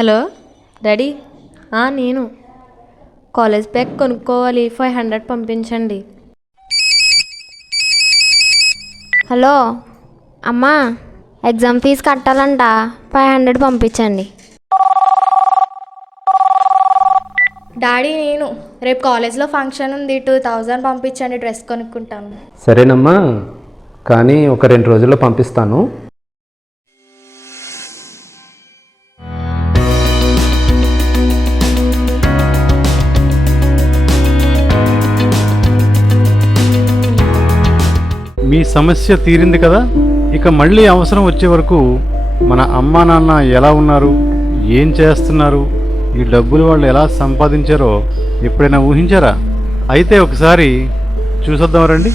Hello daddy, నేను college bag కొనుక్కోవాలి, 500 పంపించండి. హలో అమ్మా, ఎగ్జామ్ ఫీజు కట్టాలంట, 500 పంపించండి. డాడీ, నేను రేపు కాలేజ్లో ఫంక్షన్ ఉంది, 2000 పంపించండి, డ్రెస్ కొనుక్కుంటాను. సరేనమ్మా, కానీ ఒక 2 రోజుల్లో పంపిస్తాను. మీ సమస్య తీరింది కదా. ఇక మళ్ళీ అవసరం వచ్చే వరకు మన అమ్మా నాన్న ఎలా ఉన్నారు, ఏం చేస్తున్నారు, ఈ డబ్బులు వాళ్ళు ఎలా సంపాదించారో ఎప్పుడైనా ఊహించారా? అయితే ఒకసారి చూసొద్దాం రండి.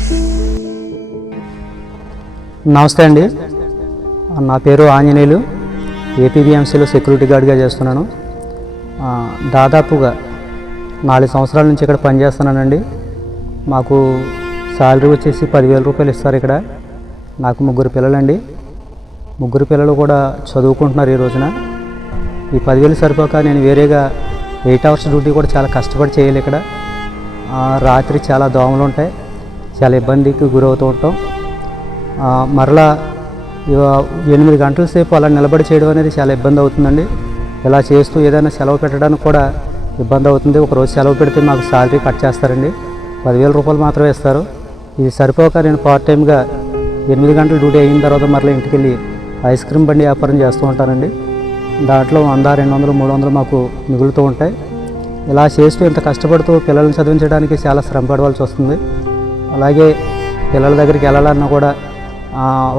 నమస్తే అండి, నా పేరు ఆంజనేయులు. ఏపీబీఎంసీలో సెక్యూరిటీ గార్డ్గా చేస్తున్నాను. దాదాపుగా 4 సంవత్సరాల నుంచి ఇక్కడ పనిచేస్తున్నానండి. మాకు శాలరీ వచ్చేసి 10,000 రూపాయలు ఇస్తారు ఇక్కడ. నాకు 3 పిల్లలండి. 3 పిల్లలు కూడా చదువుకుంటున్నారు ఈ రోజున. ఈ 10,000 సరిపోక నేను వేరేగా 8 అవర్స్ డ్యూటీ కూడా చాలా కష్టపడి చేయాలి ఇక్కడ. రాత్రి చాలా దోమలు ఉంటాయి, చాలా ఇబ్బందికి గురవుతూ ఉంటాం. మరలా 8 గంటల సేపు అలా నిలబడి చేయడం అనేది చాలా ఇబ్బంది అవుతుందండి. ఇలా చేస్తూ ఏదైనా సెలవు పెట్టడానికి కూడా ఇబ్బంది అవుతుంది. ఒకరోజు సెలవు పెడితే మాకు శాలరీ కట్ చేస్తారండి, 10,000 రూపాయలు మాత్రమే ఇస్తారు. ఇది సరిపోక నేను పార్ట్ టైంగా 8 గంటల డ్యూటీ అయిన తర్వాత మరలా ఇంటికి వెళ్ళి ఐస్ క్రీమ్ బండి వ్యాపారం చేస్తూ ఉంటానండి. దాంట్లో 100, 200, 300 మాకు మిగులుతూ ఉంటాయి. ఇలా చేస్తూ ఇంత కష్టపడుతూ పిల్లల్ని చదివించడానికి చాలా శ్రమ పడవలసి వస్తుంది. అలాగే పిల్లల దగ్గరికి వెళ్ళాలన్నా కూడా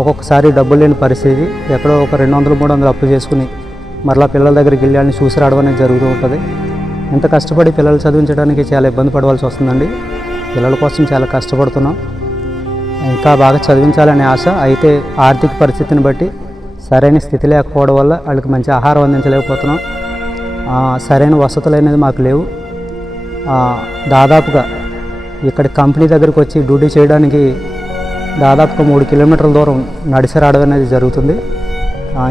ఒక్కొక్కసారి డబ్బులు లేని పరిస్థితి, ఎక్కడో ఒక 200, 300 అప్పు చేసుకుని మరలా పిల్లల దగ్గరికి వెళ్ళి వాళ్ళని చూసి రావడం అనేది జరుగుతూ ఉంటుంది. ఇంత కష్టపడి పిల్లలు చదివించడానికి చాలా ఇబ్బంది పడవలసి వస్తుందండి. పిల్లల కోసం చాలా కష్టపడుతున్నాం. ఇంకా బాగా చదివించాలనే ఆశ. అయితే ఆర్థిక పరిస్థితిని బట్టి సరైన స్థితి లేకపోవడం వల్ల వాళ్ళకి మంచి ఆహారం అందించలేకపోతున్నాం. సరైన వసతులు అనేది మాకు లేవు. దాదాపుగా ఇక్కడ కంపెనీ దగ్గరికి వచ్చి డ్యూటీ చేయడానికి దాదాపుగా 3 కిలోమీటర్ల దూరం నడిచి రావడం అనేది జరుగుతుంది.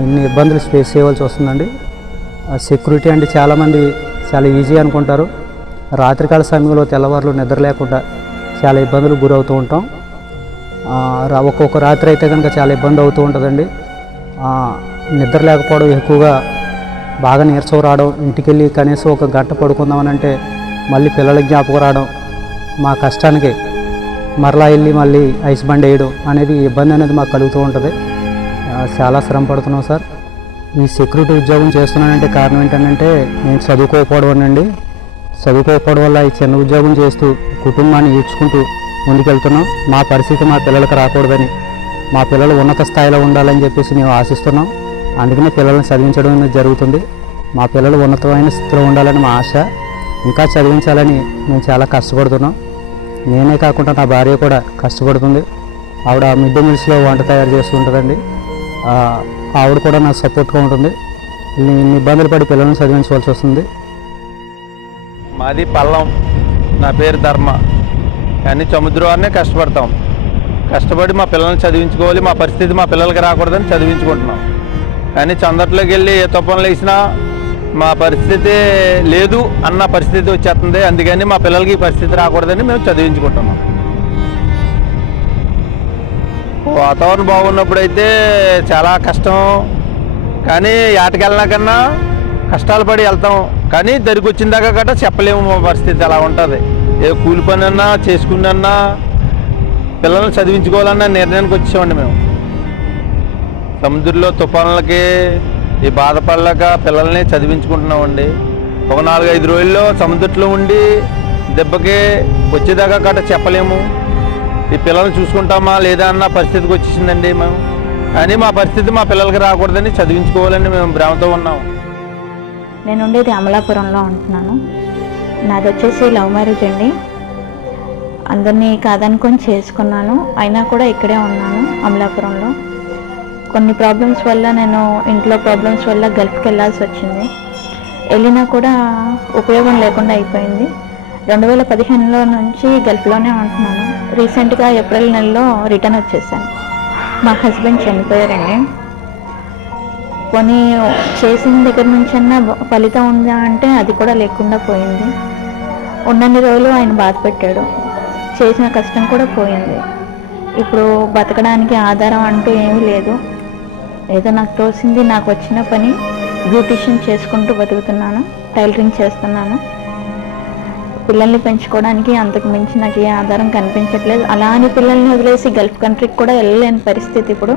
ఇన్ని ఇబ్బందులు ఫేస్ చేయవలసి వస్తుందండి. సెక్యూరిటీ అంటే చాలామంది చాలా ఈజీ అనుకుంటారు. రాత్రికాల సమయంలో తెల్లవారులు నిద్ర లేకుండా చాలా ఇబ్బందులు గురవుతూ ఉంటాం. ఒక్కొక్క రాత్రి అయితే కనుక చాలా ఇబ్బంది అవుతూ ఉంటుందండి. నిద్ర లేకపోవడం, ఎక్కువగా బాగా నీరసం రావడం, ఇంటికి వెళ్ళి కనీసం ఒక గంట పడుకుందామని అంటే మళ్ళీ పిల్లల జ్ఞాపకం రావడం, మా కష్టానికి మరలా వెళ్ళి మళ్ళీ ఐస్ బండ్ వేయడం అనేది ఇబ్బంది అనేది మాకు కలుగుతూ ఉంటుంది. చాలా శ్రమ పడుతున్నాం సార్. ఈ సెక్యూరిటీ ఉద్యోగం చేస్తున్నానంటే కారణం ఏంటంటే నేను చదువుకోకపోవడం అండి. చదువుకోకపోవడం వల్ల ఈ చిన్న ఉద్యోగం చేస్తూ కుటుంబాన్ని ఈడ్చుకుంటూ ముందుకెళ్తున్నాం. మా పరిస్థితి మా పిల్లలకు రాకూడదని, మా పిల్లలు ఉన్నత స్థాయిలో ఉండాలని చెప్పేసి మేము ఆశిస్తున్నాం. అందుకనే పిల్లల్ని చదివించడం అనేది జరుగుతుంది. మా పిల్లలు ఉన్నతమైన స్థితిలో ఉండాలని మా ఆశ. ఇంకా చదివించాలని మేము చాలా కష్టపడుతున్నాం. నేనే కాకుండా నా భార్య కూడా కష్టపడుతుంది. ఆవిడ మిడ్ డే మీల్స్లో వంట తయారు చేస్తూ ఉంటుందండి. ఆవిడ కూడా నాకు సపోర్ట్గా ఉంటుంది. ఇన్ని ఇబ్బందులు పడి పిల్లల్ని చదివించవలసి వస్తుంది. మాది పల్లం, నా పేరు ధర్మ. కానీ సముద్రాన్నే కష్టపడతాం. కష్టపడి మా పిల్లల్ని చదివించుకోవాలి, మా పరిస్థితి మా పిల్లలకి రాకూడదని చదివించుకుంటున్నాం. కానీ చందట్లోకి వెళ్ళి ఏ తుఫాన్లు వేసినా మా పరిస్థితి లేదు అన్న పరిస్థితి వచ్చేస్తుంది. అందుకని మా పిల్లలకి ఈ పరిస్థితి రాకూడదని మేము చదివించుకుంటున్నాం. వాతావరణం బాగున్నప్పుడైతే చాలా కష్టం, కానీ ఏటకెళ్ళినా కన్నా కష్టాలు పడి వెళ్తాం. కానీ దరికి వచ్చిన దాకా గట్రా చెప్పలేము మా పరిస్థితి అలా ఉంటుంది. ఏ కూలి పని అన్నా చేసుకున్నా పిల్లల్ని చదివించుకోవాలన్న నిర్ణయానికి వచ్చామండి మేము. సముద్రంలో తుఫాన్లకి ఈ బాధపడలేక పిల్లల్ని చదివించుకుంటున్నామండి. ఒక 4-5 రోజుల్లో సముద్రంలో ఉండి దెబ్బకి వచ్చేదాకా గట్రా చెప్పలేము. ఈ పిల్లల్ని చూసుకుంటామా లేదా అన్న పరిస్థితికి వచ్చేసిందండి మేము. కానీ మా పరిస్థితి మా పిల్లలకి రాకూడదని చదివించుకోవాలని మేము భ్రమతో ఉన్నాము. నేను ఉండేది అమలాపురంలో ఉంటున్నాను. నాది వచ్చేసి లవ్ మ్యారేజ్ అండి. అందరినీ కాదనుకొని చేసుకున్నాను. అయినా కూడా ఇక్కడే ఉన్నాను అమలాపురంలో. కొన్ని ప్రాబ్లమ్స్ వల్ల నేను ఇంట్లో ప్రాబ్లమ్స్ వల్ల గల్ఫ్కి వెళ్ళాల్సి వచ్చింది. వెళ్ళినా కూడా ఉపయోగం లేకుండా అయిపోయింది. 2015లో నుంచి గల్ఫ్లోనే ఉంటున్నాను. రీసెంట్గా ఏప్రిల్ నెలలో రిటర్న్ వచ్చేసాను. మా హస్బెండ్ చనిపోయారండి. పోనీ చేసిన దగ్గర నుంచి అన్నా ఫలితం ఉందా అంటే అది కూడా లేకుండా పోయింది. ఉన్నన్ని రోజులు ఆయన బాధ పెట్టాడు, చేసిన కష్టం కూడా పోయింది. ఇప్పుడు బతకడానికి ఆధారం అంటూ ఏమీ లేదు. ఏదో నాకు తోసింది, నాకు వచ్చిన పని బ్యూటిషియన్ చేసుకుంటూ బతుకుతున్నాను, టైలరింగ్ చేస్తున్నాను. పిల్లల్ని పెంచుకోవడానికి అంతకు మించి నాకు ఏ ఆధారం కనిపించట్లేదు. అలా అని పిల్లల్ని వదిలేసి గల్ఫ్ కంట్రీకి కూడా వెళ్ళలేని పరిస్థితి ఇప్పుడు.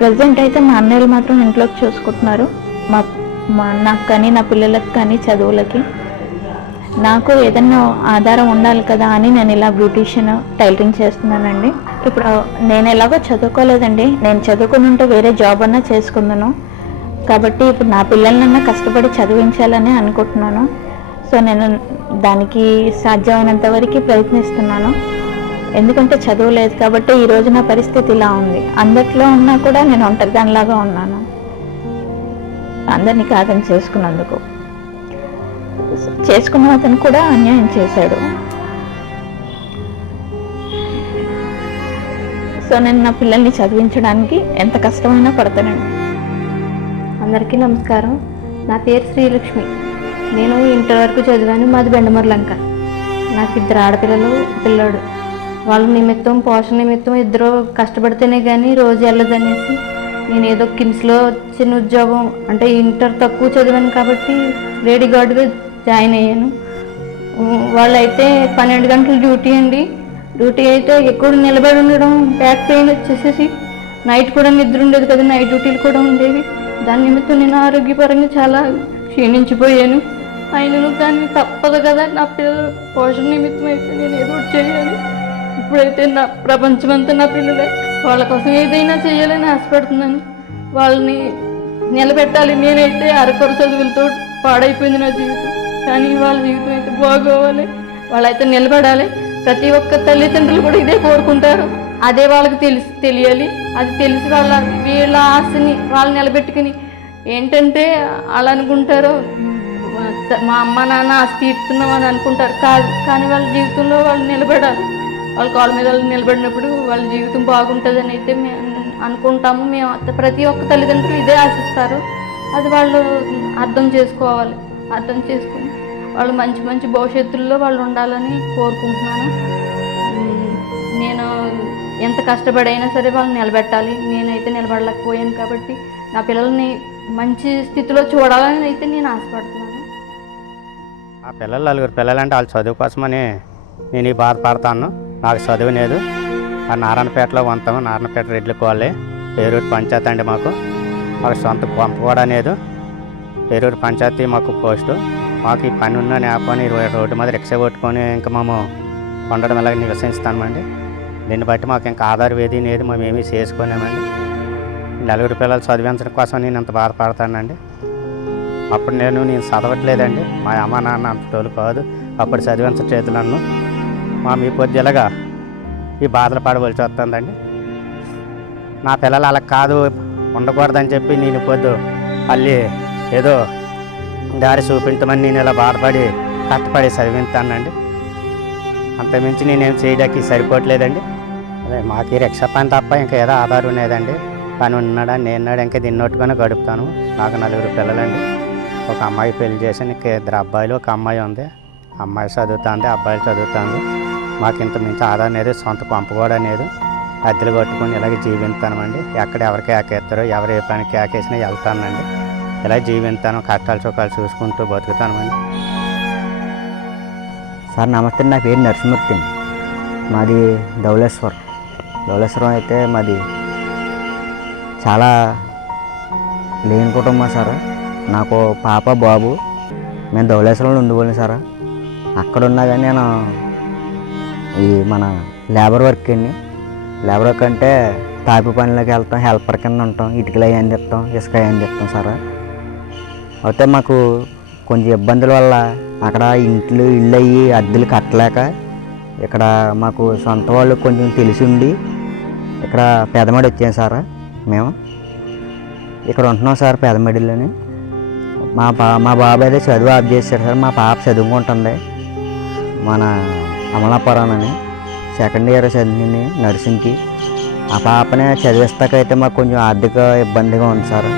ప్రజెంట్ అయితే మా అన్నయ్యలు మాత్రం ఇంట్లోకి చూసుకుంటున్నారు. నాకు కానీ నా పిల్లలకు కానీ చదువులకి. నాకు ఏదన్నా ఆధారం ఉండాలి కదా అని నేను ఇలా బ్యూటిషియన్ టైలరింగ్ చేస్తున్నానండి. ఇప్పుడు నేను ఎలాగో చదువుకోలేదండి, నేను చదువుకుని ఉంటే వేరే జాబ్ అన్నా చేసుకుందాను. కాబట్టి ఇప్పుడు నా పిల్లలనన్నా కష్టపడి చదివించాలని అనుకుంటున్నాను. సో నేను దానికి సాధ్యమైనంత వరకు ప్రయత్నిస్తున్నాను. ఎందుకంటే చదువు లేదు కాబట్టి ఈరోజు నా పరిస్థితి ఇలా ఉంది. అందట్లో ఉన్నా కూడా నేను ఒంటరిదానిలాగా ఉన్నాను, అందరినీ కాదని చేసుకున్నందుకు. చేసుకున్న అతను కూడా అన్యాయం చేశాడు. సో నేను నా పిల్లల్ని చదివించడానికి ఎంత కష్టమైనా పడతానండి. అందరికీ నమస్కారం. నా పేరు శ్రీలక్ష్మి. నేను ఇంటర్ వరకు చదివాను. మాది బెండమర్లంక. నాకు 2 ఆడపిల్లలు, పిల్లోడు. వాళ్ళ నిమిత్తం, పోషణ నిమిత్తం ఇద్దరు కష్టపడితేనే కానీ రోజు వెళ్ళదనేసి నేను ఏదో కిమ్స్లో చిన్న ఉద్యోగం, అంటే ఇంటర్ తక్కువ చదివాను కాబట్టి లేడీ గార్డ్గా జాయిన్ అయ్యాను. వాళ్ళైతే 12 గంటలు డ్యూటీ అండి. డ్యూటీ అయితే ఎక్కువ నిలబడి ఉండడం, బ్యాక్ పెయిన్ వచ్చేసేసి నైట్ కూడా నిద్ర ఉండేది కదా, నైట్ డ్యూటీలు కూడా ఉండేవి. దాని నిమిత్తం నేను ఆరోగ్యపరంగా చాలా క్షీణించిపోయాను. అయినను కానీ తప్పదు కదా, నా పిల్లల పోషణ నిమిత్తం అయితే నేను ఏదో చేయాలి. ఇప్పుడైతే నా ప్రపంచం అంతా నా పిల్లలే. వాళ్ళ కోసం ఏదైనా చేయాలని ఆశపడుతున్నాను. వాళ్ళని నిలబెట్టాలి. నేనైతే అరకొర చదువులతో పాడైపోయింది నా జీవితం, కానీ వాళ్ళ జీవితం అయితే బాగోవాలి. వాళ్ళైతే నిలబడాలి. ప్రతి ఒక్క తల్లిదండ్రులు కూడా ఇదే కోరుకుంటారు. అదే వాళ్ళకి తెలియాలి. అది తెలిసి వీళ్ళ ఆశని వాళ్ళు నిలబెట్టుకుని ఏంటంటే అలా అనుకుంటారు, మా అమ్మ నాన్న ఆస్తి తీర్చుతున్నాం అని అనుకుంటారు. కాదు, కానీ వాళ్ళ జీవితంలో వాళ్ళు నిలబడాలి. వాళ్ళ కాళ్ళ మీద వాళ్ళు నిలబడినప్పుడు వాళ్ళ జీవితం బాగుంటుందని అయితే మేము అనుకుంటాము. మేము ప్రతి ఒక్క తల్లిదండ్రులు ఇదే ఆశిస్తారు. అది వాళ్ళు అర్థం చేసుకోవాలి. అర్థం చేసుకుని వాళ్ళు మంచి మంచి భవిష్యత్తుల్లో వాళ్ళు ఉండాలని కోరుకుంటున్నాను. నేను ఎంత కష్టపడైనా సరే వాళ్ళని నిలబెట్టాలి. నేనైతే నిలబడలేకపోయాను కాబట్టి నా పిల్లల్ని మంచి స్థితిలో చూడాలని అయితే నేను ఆశపడుతున్నాను. ఆ పిల్లలు 4 పిల్లలంటే వాళ్ళ చదువు కోసమని నేను ఈ బాధపడతాను. నాకు చదువు లేదు. ఆ నారాయణపేటలో ఉంటాము. నారాయణపేట రెడ్ల కోళ్ళే పేరూరు పంచాయతీ అండి. మాకు సొంత పంప కూడా లేదు. పేరూరు పంచాయతీ మాకు పోస్టు. మాకు ఈ పని ఉన్న నేపని రోడ్డు మీద రిక్షా కొట్టుకొని ఇంకా మేము ఉండడం ఇలాగ నివసిస్తామండి. దీన్ని బట్టి మాకు ఇంకా ఆధారం ఏది లేదు, మేము ఏమీ చేసుకోలేమండి. 4 పిల్లలు చదివించడం కోసం నేను ఇంత బాధపడతానండి. అప్పుడు నేను చదవట్లేదండి. మా అమ్మ నాన్న అంత తోలు కాదు, అప్పుడు చదివించట్లేదు నన్ను. మా మీ పొద్దులాగా ఈ బాధలు పడవలసి వస్తుందండి. నా పిల్లలు అలా కాదు, ఉండకూడదని చెప్పి నేను పొద్దు మళ్ళీ ఏదో దారి చూపించమని నేను ఇలా బాధపడి కష్టపడి చదివిస్తానండి. అంతమించి నేనేం చేయడానికి సరిపోవట్లేదండి. అదే మాకు రిక్షా పని తప్ప ఇంకా ఏదో ఆధారం ఉండేదండి. పని ఉన్నాడా నేనున్నాడు ఇంకా దీన్నొట్టుగానే గడుపుతాను. నాకు 4 పిల్లలండి. ఒక అమ్మాయి పెళ్లి చేసి నీకు 2 అబ్బాయిలు, ఒక అమ్మాయి ఉంది. అమ్మాయి చదువుతుంది, అబ్బాయిలు చదువుతుంది. మాకు ఇంత మించి ఆధారం అనేది, సొంత పంప కూడా లేదు. అద్దెలు కట్టుకొని ఇలాగే జీవిస్తామండి. ఎక్కడ ఎవరికి ఏకేస్తారో, ఎవరు ఏ పనికి ఏకేసినా వెళ్తానండి. ఇలా జీవిస్తాను, కష్టాలు సుఖాలు చూసుకుంటూ బతుకుతామండి. సార్ నమస్తే, నా పేరు నరసింహమూర్తి. మాది ధవళేశ్వరం అయితే మాది చాలా లేని కుటుంబం సార్. నాకు పాప బాబు. మేము ధవళేశ్వరంలో ఉండిపోయాను సార్. అక్కడ ఉన్నా కానీ నేను ఈ మన లేబర్ వర్క్ అండి. లేబర్ వర్క్ అంటే తాపి పనులకి వెళ్తాం, హెల్పర్ కింద ఉంటాం, ఇటుకలు అవి అందిస్తాం, ఇసుక అవి అందిస్తాం సార్. అయితే మాకు కొంచెం ఇబ్బందుల వల్ల అక్కడ ఇల్లు అయ్యి అద్దెలు కట్టలేక ఇక్కడ మాకు సొంత వాళ్ళు కొంచెం తెలిసి ఉండి ఇక్కడ పెదమడి వచ్చాం సార్. మేము ఇక్కడ ఉంటున్నాం సార్ పెదమడిలోని. మా బాబు అయితే చదువు ఆఫ్ చేశాడు సార్. మా పాప చదువుకుంటుంది మన అమలాపురం అని, 2nd ఇయర్ చదివింది నర్సింగ్కి. ఆ పాపనే చదివిస్తాకైతే మాకు కొంచెం ఆర్థిక ఇబ్బందిగా ఉంది సార్.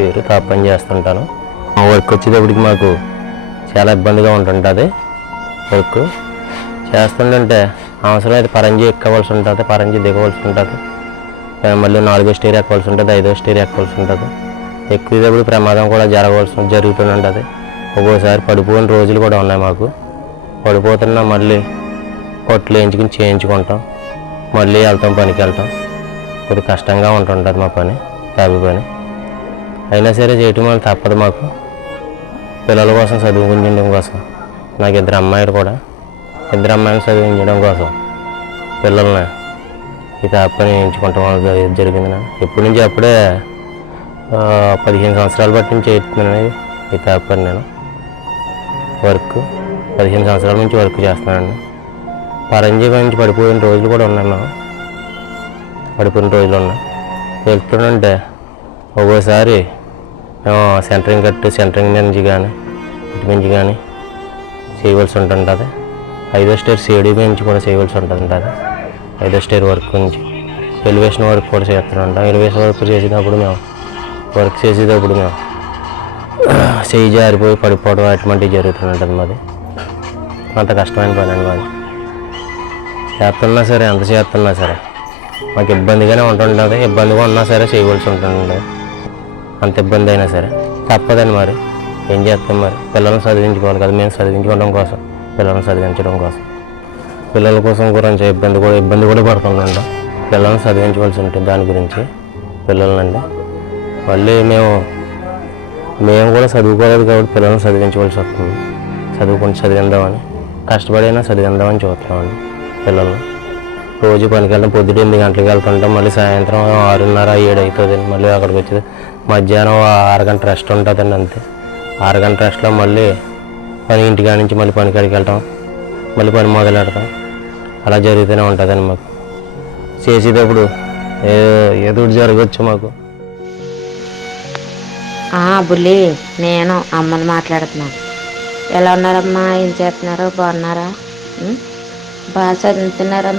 పేరు. తాప పని చేస్తుంటాను. మా వర్క్ వచ్చేటప్పటికి మాకు చాలా ఇబ్బందిగా ఉంటుంటుంది. వర్క్ చేస్తుంటే అవసరమైతే పరంజీ ఎక్కవలసి ఉంటుంది, పరంజీ దిగవలసి ఉంటుంది, మళ్ళీ 4వ స్టేర్ ఎక్కవలసి ఉంటుంది, 5వ స్టేర్ ఎక్కవలసి ఉంటుంది. ఎక్కువేటప్పుడు ప్రమాదం కూడా జరుగుతూనే ఉంటుంది. ఒక్కోసారి పడిపోయిన రోజులు కూడా ఉన్నాయి మాకు. పడిపోతున్నా మళ్ళీ పొట్లు వేయించుకుని చేయించుకుంటాం, మళ్ళీ వెళ్తాం, పనికి వెళ్తాం. కొద్దిగా కష్టంగా ఉంటుంటుంది మా పని, తాపి పని. అయినా సరే చేయటం వల్ల తప్పదు మాకు. పిల్లల కోసం చదువుకుంచడం కోసం, నాకు 2 అమ్మాయిలు కూడా, 2 అమ్మాయిలు చదివించడం కోసం పిల్లల్ని ఈ తాపి పని ఎంచుకుంటాం జరిగింది. నాకు ఎప్పటి నుంచి అప్పుడే 15 సంవత్సరాల బట్టి నుంచి చేస్తున్నాను ఈ తాపి పని. నేను వర్క్ 15 సంవత్సరాల నుంచి వర్క్ చేస్తున్నానండి. పరంజీ నుంచి పడిపోయిన రోజులు కూడా ఉన్నాయి. మేము పడిపోయిన రోజులు ఉన్నాయి. వెళ్తుంటే ఒక్కోసారి మేము సెంటరింగ్ నుంచి కానీ ఇటు నుంచి కానీ చేయవలసి ఉంటుంటుంది. 5వ స్టేర్ సిడి నుంచి కూడా చేయవలసి ఉంటుంది. 5వ స్టేర్ వర్క్ నుంచి ఎలివేషన్ వర్క్ కూడా చేస్తుంటాం. ఎలివేషన్ వర్క్ చేసేటప్పుడు మేము చేయి జారిపోయి పడిపోవడం అటువంటివి జరుగుతుంటుంది. మాది అంత కష్టమైన పని అండి. మాది చేస్తున్నా సరే, ఎంత చేస్తున్నా సరే మాకు ఇబ్బందిగానే ఉంటుంటుంది. ఇబ్బందిగా ఉన్నా సరే చేయవలసి ఉంటుంది. అంత ఇబ్బంది అయినా సరే తప్పదండి. మరి ఏం చేస్తాం? మరి పిల్లల్ని చదివించుకోవాలి కదా. మేము చదివించుకోవడం కోసం, పిల్లల్ని చదివించడం కోసం, పిల్లల కోసం గురించి ఇబ్బంది కూడా పడుతుంటాం. పిల్లల్ని చదివించవలసి ఉంటుంది. దాని గురించి పిల్లలండి మళ్ళీ మేము కూడా చదువుకోలేదు కాబట్టి పిల్లల్ని చదివించవలసి వస్తుంది. చదివిందామని కష్టపడైనా చదివిందామని చూస్తున్నామండి. పిల్లల్ని రోజు పనికి వెళ్ళడం, పొద్దుట 8 గంటలకు వెళ్తుంటాం, మళ్ళీ సాయంత్రం 6:30, 7 అవుతుంది. మళ్ళీ అక్కడికి వచ్చేది మధ్యాహ్నం 6 గంట రెస్ట్ ఉంటుందండి. అంతే 6 గంట రెస్ట్లో మళ్ళీ ఇంటికాడ నుంచి మళ్ళీ పనికాడికి వెళ్తాం, మళ్ళీ పని మొదలు పెడతాం. అలా జరుగుతూనే ఉంటుందండి. మాకు చేసేటప్పుడు ఏదో జరగచ్చు మాకు. బుల్లి, నేను అమ్మని మాట్లాడుతున్నాను. ఎలా ఉన్నారమ్మా? ఏం చేస్తున్నారు? బాగున్నారా? బాగా చదువుతున్నారా?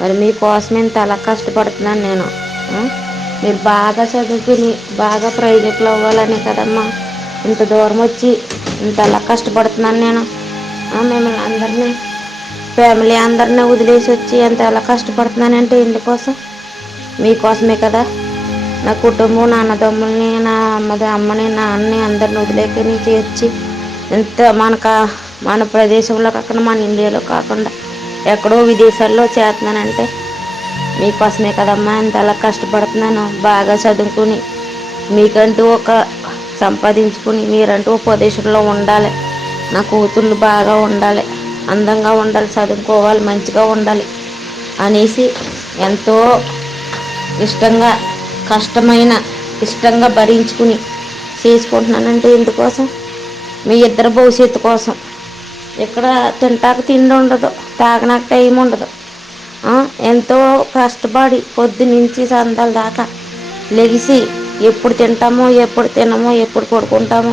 మరి మీకోసం ఇంత అలా కష్టపడుతున్నాను నేను. మీరు బాగా చదువుకుని బాగా ప్రయోజకులు అవ్వాలని కదమ్మా ఇంత దూరం వచ్చి ఇంత అలా కష్టపడుతున్నాను నేను. మిమ్మల్ని అందరినీ, ఫ్యామిలీ అందరినీ వదిలేసి వచ్చి ఎంత అలా కష్టపడుతున్నానంటే ఎందుకోసం? మీకోసమే కదా. నా కుటుంబం, నా అన్నదమ్ముల్ని, నా అమ్మని, నాన్నని అందరిని వదిలేకని చేర్చి ఎంత మన ప్రదేశంలో కాకుండా, మన ఇండియాలో కాకుండా ఎక్కడో విదేశాల్లో చేస్తున్నానంటే మీకోసమే కదమ్మా ఇంత అలా కష్టపడుతున్నాను. బాగా చదువుకుని మీకంటూ ఒక సంపాదించుకుని మీరంటూ ఒక ప్రదేశంలో ఉండాలి. నా కూతుళ్ళు బాగా ఉండాలి, అందంగా ఉండాలి, చదువుకోవాలి, మంచిగా ఉండాలి అనేసి ఎంతో ఇష్టంగా భరించుకుని చేసుకుంటున్నానంటే ఎందుకోసం? మీ ఇద్దరు భవిష్యత్తు కోసం. ఇక్కడ తింటాక తిండి ఉండదు, తాగనాక టైం ఉండదు. ఎంతో కష్టపడి పొద్దునుంచి సందాల దాకా లెగిసి ఎప్పుడు తింటామో, ఎప్పుడు తినమో, ఎప్పుడు పడుకుంటామో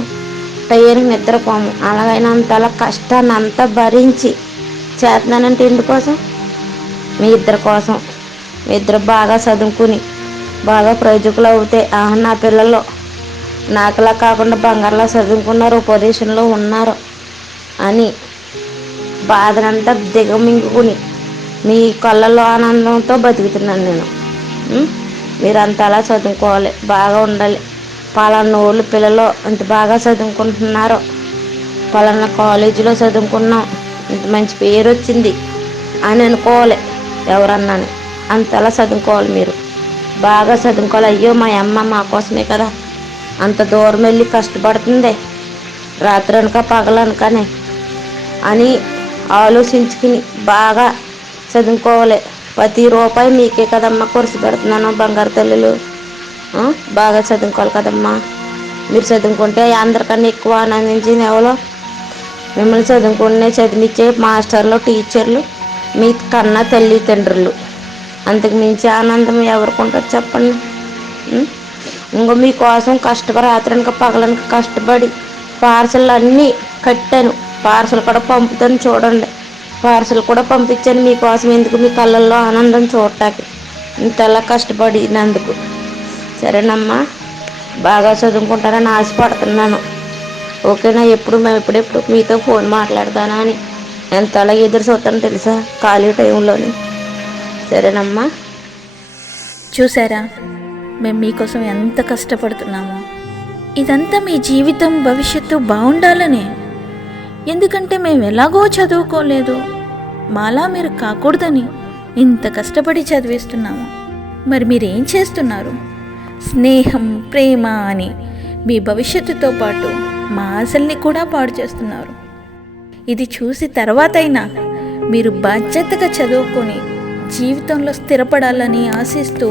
టైంకి నిద్రపోము. అలాగైనంతలా కష్టాన్ని అంతా భరించి చేస్తున్నానంటే ఎందుకోసం? మీ ఇద్దరి కోసం. మీ ఇద్దరు బాగా చదువుకుని బాగా ప్రయోజకులు అవుతే నా పిల్లలు నాకులా కాకుండా బంగారులా చదువుకున్నారు, పొజిషన్లో ఉన్నారు అని బాధనంతా దిగమింగుకుని మీ కళ్ళల్లో ఆనందంతో బతుకుతున్నాను నేను. మీరంతా అలా చదువుకోవాలి, బాగా ఉండాలి. పలానా వాళ్ళు పిల్లలు ఇంత బాగా చదువుకుంటున్నారో, పలానా కాలేజీలో చదువుకున్నాం, ఇంత మంచి పేరు వచ్చింది అని అనుకోవాలి. ఎవరన్నాను అంతలా చదువుకోవాలి. మీరు బాగా చదువుకోవాలి. అయ్యో మా అమ్మ మా కోసమే కదా అంత దూరం వెళ్ళి కష్టపడుతుంది, రాత్రి అనక పగలనకనే అని ఆలోచించుకుని బాగా చదువుకోవాలి. ప్రతి రూపాయి మీకే కదమ్మా ఖర్చు పెడుతున్నాను. బంగారు తల్లులు బాగా చదువుకోవాలి కదమ్మా. మీరు చదువుకుంటే అందరికన్నా ఎక్కువ ఆనందించింది ఎవరో? మిమ్మల్ని చదివించే మాస్టర్లు, టీచర్లు, మీ కన్నా తల్లిదండ్రులు. అంతకు మించి ఆనందం ఎవరికి ఉంటుంది చెప్పండి? ఇంకో మీకోసం రాత్రనక పగలనక కష్టపడి పార్సల్ అన్నీ కట్టాను. పార్సల్ కూడా పంపుతాను చూడండి. పార్సల్ కూడా పంపించాను మీకోసం. ఎందుకు? మీ కళ్ళల్లో ఆనందం చూడటానికి ఇంతలా కష్టపడినందుకు. సరేనమ్మా, బాగా చదువుకుంటారని ఆశపడుతున్నాను. ఓకేనా? మేము ఎప్పుడెప్పుడు మీతో ఫోన్ మాట్లాడతానా అని ఎంతలా ఎదురు చూస్తాను తెలుసా ఖాళీ టైంలోని. సరేనమ్మా? చూసారా మేము మీకోసం ఎంత కష్టపడుతున్నామో. ఇదంతా మీ జీవితం భవిష్యత్తు బాగుండాలనే. ఎందుకంటే మేము ఎలాగో చదువుకోలేదు, మాలా మీరు కాకూడదని ఇంత కష్టపడి చదివిస్తున్నాము. మరి మీరేం చేస్తున్నారు? స్నేహం, ప్రేమ అని మీ భవిష్యత్తుతో పాటు మా ఆశల్ని కూడా పాడు చేస్తున్నారు. ఇది చూసి తర్వాతైనా మీరు బాధ్యతగా చదువుకొని జీవితంలో స్థిరపడాలని ఆశిస్తూ